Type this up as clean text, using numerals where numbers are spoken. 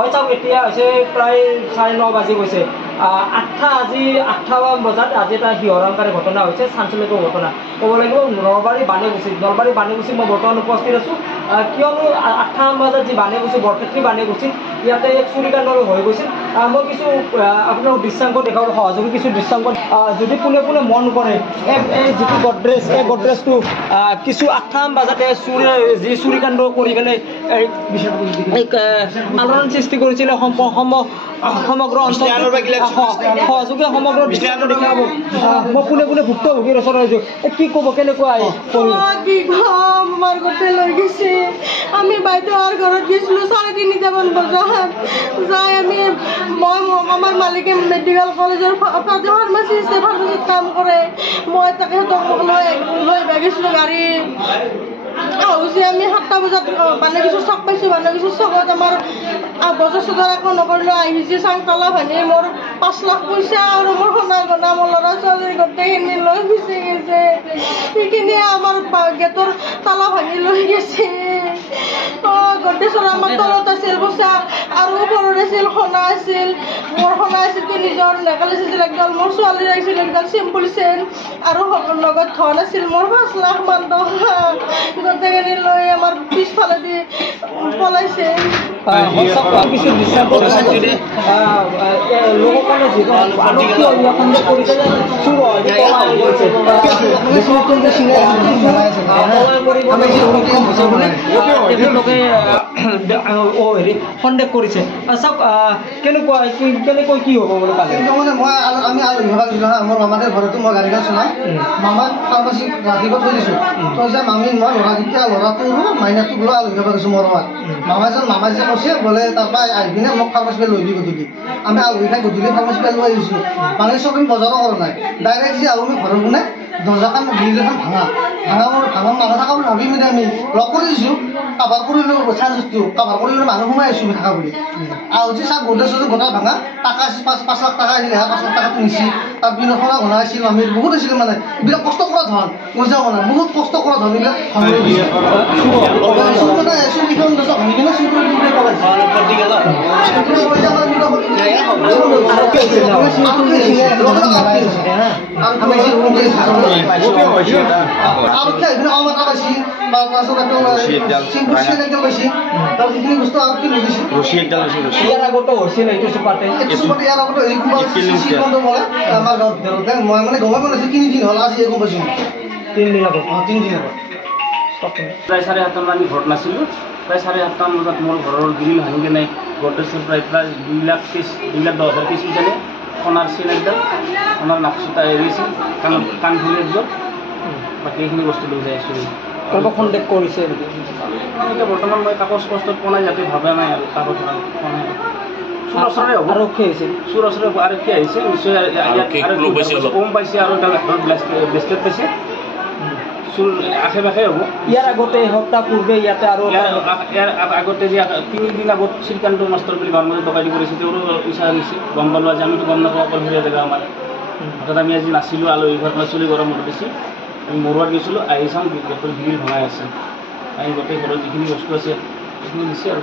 হয় চাওক এতিয়া হৈছে প্ৰায় 9:30 বাজি গৈছে। আজি 8টা বজাত আজি এটা শিহৰণকাৰী ঘটনা হৈছে, চাঞ্চল্যকৰ ঘটনা ক'ব লাগিব। নলবাৰী বানেগুচি মই বৰ্তমান উপস্থিত আছোঁ। কিয়নো 8টা বজাত যি বানেগুচি বৰক্ষেত্ৰী বানেগুচিত ইয়াতে এক চুৰিকাণ্ড হৈ গৈছিল। মই কিছু আপোনাক দৃশ্যাংক দেখাব, সহযোগী কিছু দৃশ্যাংক যদি পোনে পোনে মন কৰে এই যিটো গডৰেজ, এই গডৰেজটো কিছু 8টা বজাতে যি চুৰিকাণ্ড কৰি কেনে আলোড়ন সৃষ্টি কৰিছিলে সমগ্ৰ অঞ্চলৰ সহযোগে সমগ্ৰ দৃশ্যাংক দেখাব। মই পোনে পোনে ভুক্তভোগীৰ ওচৰত আহিছোঁ। কি ক'ব, কেনেকুৱা আমাৰ গোটেই লৈ গৈছে। আমি বাইদেউৰ ঘৰত গৈছিলোঁ 3:30মান বজাত। যাই মই আমাৰ মালিকে মেডিকেল কলেজৰ ফাৰ্মাচিষ্ট ফাৰ্মাচীত কাম কৰে। মই তাকে লৈ গৈছিলোঁ গাড়ী হৈছে। আমি 7টা বজাত বানেগুচি চক পাইছোঁ। বানেগুচি চকত আমাৰ বজাৰ চজাৰ একো নকৰিলোঁ। আহিছে চাং তালা ভাঙি মোৰ 5 লাখ পইচা আৰু মোৰ সোণা গনা মোৰ ল'ৰা ছোৱালী গোটেইখিনি লৈ গুচি গৈছে। সেইখিনি আমাৰ গেটৰ তালা ভাঙি লৈ গৈছে। গডৰেজৰ আমাৰ তলত আছিল পইচা আৰু ওপৰত আছিল সোণা আছিল। মোৰ সোণা আছিল নিজৰ নেকলেচ আছিল একডাল, মোৰ ছোৱালীৰ আহিছিল একডাল চিম্পুল চেন আৰু লগত ধন আছিল মোৰ 5 লাখ মান টকা। গোটেইখিনি লৈ আমাৰ পিছফালেদি পলাইছে। লোকসকলে সন্দেহ কৰিছে। চাওক কেনেকৈ কি হ'ব বুলি পালে। আমি আলহী খাব গৈছিলোঁ। মোৰ মামাদেৰ ঘৰতো মই গাড়ীখন চলাওঁ। মামাক ফাৰ্মাচী ৰাতিপুৱা থৈ দিছোঁ। থৈ যায় মামী মই ল'ৰাটোৰো মাইনাটোক লৈ আলহী খাব গৈছোঁ মোৰ মামাক। মামাই যে কৈছে বোলে তাৰপৰা আহি কিনে মোক ফাৰ্মাচীত লৈ দি গধূলি। আমি আলহী খাই গধূলি ফাৰ্মাচীত লৈ আহিছোঁ। মানে চব আমি বজাৰো কৰা নাই। ডাইৰেক্ট যে আহোঁ আমি ঘৰৰ কোনে দৰ্জাখন গ্ৰিল এখন ভাঙা মানুহ থকা বুলি ভাবি মানে আমি লগ কৰি দিছোঁ। কাভাৰ কৰি লৈ চাৰ্জটো কাভাৰ কৰি লৈ মানুহ সোমাই আহিছোঁ থাকা বুলি। আহোঁতে চাওক গডৰেজ গোটাই ভাঙা টাকা 5 লাখ টকা আহিলে 5 লাখ টকাটো নিছি। তাৰ বিনা সোণা ঘনা আছিল আমি বহুত আছিল মানে এইবিলাক কষ্ট কৰা ধন বুজা মানে বহুত কষ্ট কৰা ধন এইবিলাক ভাঙি দিছে। মই মানে গমাই পাইছোঁ 3 দিন হ'ল আজি গম পাইছোঁ। 3 দিন আগত। 3 দিন আগত প্ৰায় 8:30 আমি ঘৰত নাছিলোঁ। প্ৰায় 8:30 বজাত মোৰ ঘৰৰ গ্ৰিল ভাঙি কেনে গডৰেজৰ প্ৰায় 2,10,000 পিছ কিজানি সোণাৰ চেন একডাল, সোণাৰ নাকচুটা এৰিছিল, কাণ খুলি একযোৰ, বাকী এইখিনি বস্তু লৈ যাই আছোঁ। কাৰোবাক সন্দেহ কৰিছে নেকি? এতিয়া বৰ্তমান মই কাগজ পষ্টত পোৱা যাতে ভাবা নাই আৰু কাগজ পোৱা নাই। চুৰচৰে হ'ব আৰক্ষী আহিছে, চুৰচৰে আৰক্ষী আহিছে নিশ্চয়। কম পাইছে আৰু তাৰ হাতত ব্ৰেচলেট পাইছে। চুৰ আশে পাশে হ'ব। ইয়াৰ আগতে এসপ্তাহ পূৰ্বে ইয়াতে আৰু ইয়াৰ আগতে যে 3 দিন আগত শ্ৰীকান্ত মাষ্টৰ বুলি বাংলাদেশ ডকাইতি কৰিছে, তেওঁৰো পইচা আনিছে। গম পালোঁ আজি আমিতো গম নাপাওঁ, অকলশৰীয়া জেগা আমাৰ। হঠাৎ আমি আজি নাছিলোঁ, আলহী ঘৰত চলি গৰমত বেছি। আমি মৰুৱাত গৈছিলোঁ, আহি চাওঁ গেটৰ গ্ৰিল ভঙাই আছে। আমি গোটেই ঘৰত যিখিনি বস্তু আছে সেইখিনি দিছে আৰু।